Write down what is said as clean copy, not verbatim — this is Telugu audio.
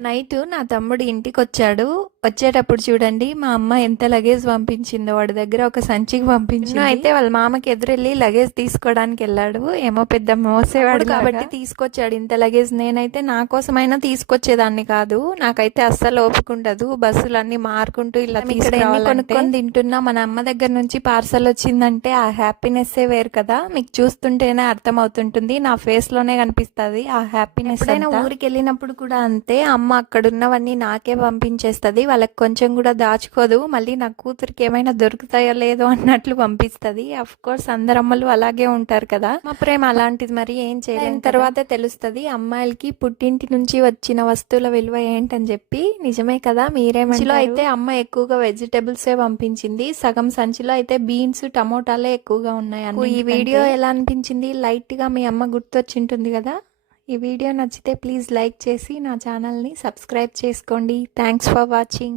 నైట్ నా తమ్ముడు ఇంటికొచ్చాడు. వచ్చేటప్పుడు చూడండి మా అమ్మ ఎంత లగేజ్ పంపించిందో. వాడి దగ్గర ఒక సంచికి పంపించింది. అయితే వాళ్ళ మామకి ఎదురెళ్ళి లగేజ్ తీసుకోవడానికి వెళ్ళాడు. ఏమో పెద్ద మోసేవాడు కాబట్టి తీసుకొచ్చాడు ఇంత లగేజ్. నేనైతే నా కోసమైనా తీసుకొచ్చేదాన్ని కాదు. నాకైతే అస్సలు ఓపికండదు. బస్సులన్నీ మారుకుంటూ ఇలా కొనుక్కొని తింటున్నా. మన అమ్మ దగ్గర నుంచి పార్సల్ వచ్చిందంటే ఆ హ్యాపీనెస్సే వేరు కదా. మీకు చూస్తుంటేనే అర్థం అవుతుంటుంది. నా ఫేస్ లోనే కనిపిస్తుంది ఆ హ్యాపీనెస్. ఊరికి వెళ్ళినప్పుడు కూడా అంతే. అమ్మ అక్కడున్నవన్నీ నాకే పంపించేస్తుంది. వాళ్ళకి కొంచెం కూడా దాచుకోదు. మళ్ళీ నా కూతురికి ఏమైనా దొరుకుతాయో లేదో అన్నట్లు పంపిస్తుంది. అఫ్ కోర్స్ అందరు అమ్మలు అలాగే ఉంటారు కదా. మా ప్రేమ అలాంటిది. మరి ఏం చేయలేని తర్వాతే తెలుస్తుంది అమ్మాయిలకి పుట్టింటి నుంచి వచ్చిన వస్తువుల విలువ ఏంటని చెప్పి. నిజమే కదా. మీరేమంచిలో అయితే అమ్మ ఎక్కువగా వెజిటేబుల్సే పంపించింది. సగం సంచిలో అయితే బీన్స్ టమోటాలే ఎక్కువగా ఉన్నాయి. ఈ వీడియో ఎలా అనిపించింది? లైట్ గా మీ అమ్మ గుర్తొచ్చింటుంది కదా. ఈ వీడియో నచ్చితే ప్లీజ్ లైక్ చేసి నా ఛానల్ని సబ్స్క్రైబ్ చేసుకోండి. Thanks for watching.